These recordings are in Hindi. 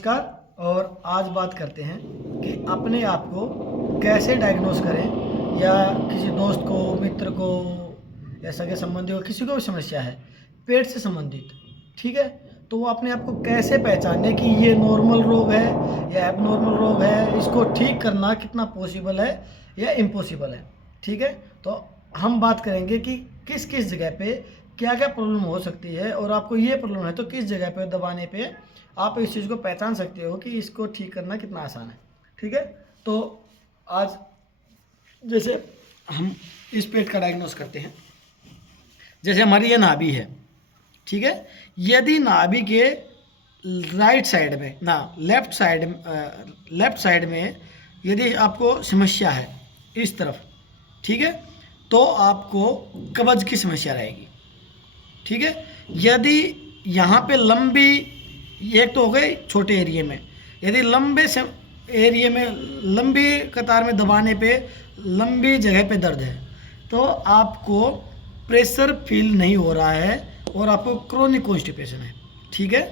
नमस्कार। और आज बात करते हैं कि अपने आप को कैसे डायग्नोस करें, या किसी दोस्त को, मित्र को या सगे संबंधी को, किसी को भी समस्या है पेट से संबंधित, ठीक है, तो वो अपने आप को कैसे पहचाने कि ये नॉर्मल रोग है या एबनॉर्मल रोग है, इसको ठीक करना कितना पॉसिबल है या इम्पॉसिबल है। ठीक है, तो हम बात करेंगे कि किस किस जगह पे क्या क्या प्रॉब्लम हो सकती है, और आपको ये प्रॉब्लम है तो किस जगह पे दबाने पे आप इस चीज़ को पहचान सकते हो कि इसको ठीक करना कितना आसान है। ठीक है, तो आज जैसे हम इस पेट का डायग्नोस करते हैं। जैसे हमारी ये नाभि है, ठीक है, यदि नाभि के राइट साइड में ना लेफ्ट साइड में यदि आपको समस्या है इस तरफ, ठीक है, तो आपको कब्ज की समस्या रहेगी। ठीक है, यदि यहाँ पे लंबी, एक तो हो गई छोटे एरिया में, यदि लंबे से एरिया में लंबी कतार में दबाने पे लंबी जगह पे दर्द है तो आपको प्रेशर फील नहीं हो रहा है और आपको क्रोनिक कॉन्स्टिपेशन है। ठीक है,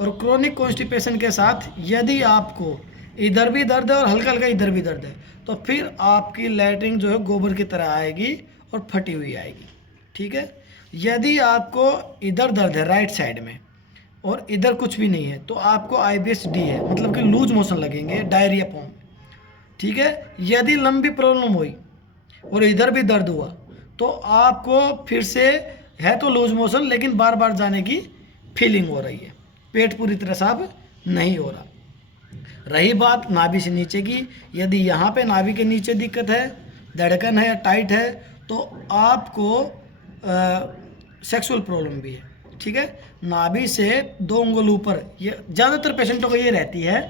और क्रोनिक कॉन्स्टिपेशन के साथ यदि आपको इधर भी दर्द है और हल्का हल्का इधर भी दर्द है तो फिर आपकी लैट्रिन जो है गोबर की तरह आएगी और फटी हुई आएगी। ठीक है, यदि आपको इधर दर्द है राइट साइड में और इधर कुछ भी नहीं है तो आपको IBS-D है, मतलब कि लूज मोशन लगेंगे, डायरिया फॉर्म। ठीक है, यदि लंबी प्रॉब्लम हुई और इधर भी दर्द हुआ तो आपको फिर से है तो लूज मोशन, लेकिन बार बार जाने की फीलिंग हो रही है, पेट पूरी तरह साफ नहीं हो रहा। रही बात नाभि से नीचे की, यदि यहाँ पे नाभि के नीचे दिक्कत है, धड़कन है, टाइट है, तो आपको सेक्सुअल प्रॉब्लम भी है। ठीक है, नाभि से 2 उंगल ऊपर, ये ज़्यादातर पेशेंटों को ये रहती है,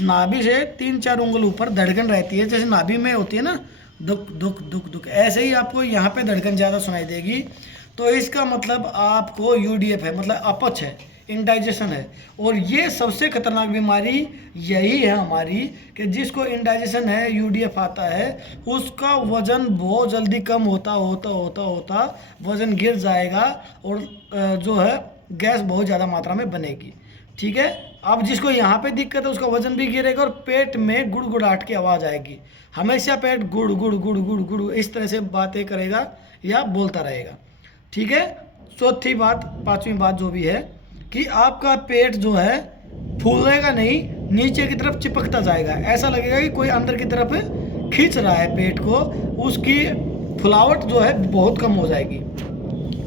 नाभि से 3-4 उंगल ऊपर धड़कन रहती है। जैसे नाभि में होती है ना दुख दुख दुख दुख, ऐसे ही आपको यहाँ पे धड़कन ज़्यादा सुनाई देगी, तो इसका मतलब आपको UDF है, मतलब अपच है, इंडाइजेशन है। और ये सबसे खतरनाक बीमारी यही है हमारी कि जिसको इंडाइजेशन है, UDF आता है, उसका वज़न बहुत जल्दी कम होता होता होता होता वज़न गिर जाएगा और जो है गैस बहुत ज़्यादा मात्रा में बनेगी। ठीक है, अब जिसको यहाँ पे दिक्कत है उसका वज़न भी गिरेगा और पेट में गुड़गुड़ाहट की आवाज़ आएगी, हमेशा पेट गुड़ गुड़ गुड़ गुड़ गुड़ इस तरह से बातें करेगा या बोलता रहेगा। ठीक है, चौथी बात, 5वीं बात जो भी है कि आपका पेट जो है फूलेगा नहीं, नीचे की तरफ चिपकता जाएगा, ऐसा लगेगा कि कोई अंदर की तरफ खींच रहा है पेट को, उसकी फुलावट जो है बहुत कम हो जाएगी।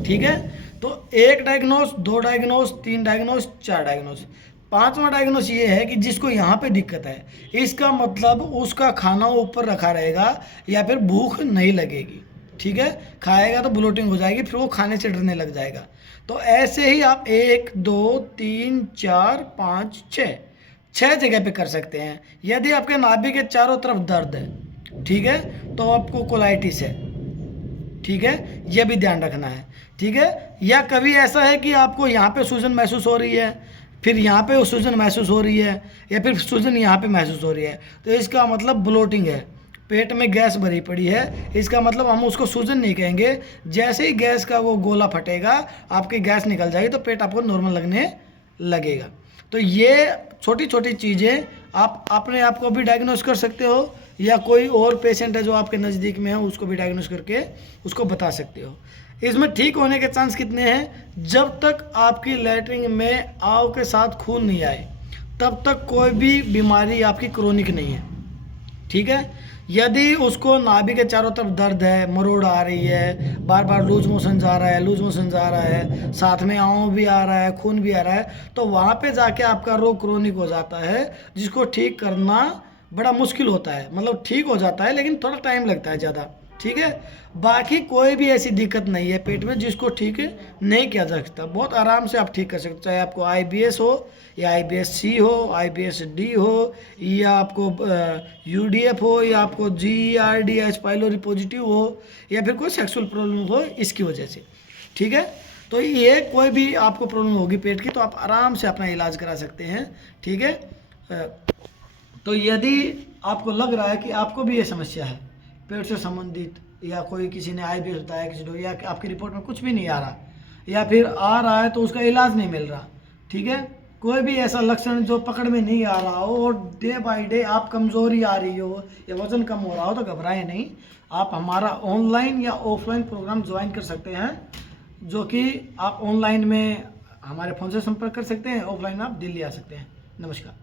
ठीक है, तो 1 डायग्नोस, 2 डायग्नोस, 3 डायग्नोस, 4 डायग्नोस, 5वां डायग्नोस ये है कि जिसको यहाँ पे दिक्कत है, इसका मतलब उसका खाना ऊपर रखा रहेगा या फिर भूख नहीं लगेगी। ठीक है, खाएगा तो ब्लोटिंग हो जाएगी, फिर वो खाने से डरने लग जाएगा। तो ऐसे ही आप 1 2 3 4 5 6 जगह पे कर सकते हैं। यदि आपके नाभि के चारों तरफ दर्द है, ठीक है, तो आपको कोलाइटिस है। ठीक है, यह भी ध्यान रखना है। ठीक है, या कभी ऐसा है कि आपको यहाँ पे सूजन महसूस हो रही है, फिर यहाँ पे सूजन महसूस हो रही है, या फिर सूजन यहाँ पे महसूस हो रही है, तो इसका मतलब ब्लोटिंग है, पेट में गैस भरी पड़ी है। इसका मतलब हम उसको सूजन नहीं कहेंगे, जैसे ही गैस का वो गोला फटेगा, आपकी गैस निकल जाएगी तो पेट आपको नॉर्मल लगने लगेगा। तो ये छोटी छोटी चीज़ें आप अपने आप को भी डायग्नोस कर सकते हो, या कोई और पेशेंट है जो आपके नज़दीक में है उसको भी डायग्नोस करके उसको बता सकते हो। इसमें ठीक होने के चांस कितने हैं? जब तक आपकी लैट्रिन में आव के साथ खून नहीं आए तब तक कोई भी बीमारी आपकी क्रोनिक नहीं है। ठीक है, यदि उसको नाभि के चारों तरफ दर्द है, मरोड़ आ रही है, बार बार लूज मोशन जा रहा है, साथ में आंव भी आ रहा है, खून भी आ रहा है, तो वहाँ पे जाके आपका रोग क्रोनिक हो जाता है, जिसको ठीक करना बड़ा मुश्किल होता है। मतलब ठीक हो जाता है लेकिन थोड़ा टाइम लगता है ज़्यादा। ठीक है, बाकी कोई भी ऐसी दिक्कत नहीं है पेट में जिसको ठीक नहीं किया जा सकता, बहुत आराम से आप ठीक कर सकते हो। चाहे आपको IBS हो या IBS-C हो, IBS-D हो, या आपको UDF हो, या आपको GERD या H. pylori पॉजिटिव हो, या फिर कोई सेक्सुअल प्रॉब्लम हो इसकी वजह से। ठीक है, तो ये कोई भी आपको प्रॉब्लम होगी पेट की तो आप आराम से अपना इलाज करा सकते हैं। ठीक है, तो यदि आपको लग रहा है कि आपको भी ये समस्या है पेट से संबंधित, या कोई किसी ने IBS बताया, किसी को, या आपकी रिपोर्ट में कुछ भी नहीं आ रहा, या फिर आ रहा है तो उसका इलाज नहीं मिल रहा, ठीक है, कोई भी ऐसा लक्षण जो पकड़ में नहीं आ रहा हो और डे बाय डे आप कमज़ोरी आ रही हो या वज़न कम हो रहा हो तो घबराएं नहीं। आप हमारा ऑनलाइन या ऑफलाइन प्रोग्राम ज्वाइन कर सकते हैं, जो कि आप ऑनलाइन में हमारे फ़ोन से संपर्क कर सकते हैं, ऑफलाइन आप दिल्ली आ सकते हैं। नमस्कार।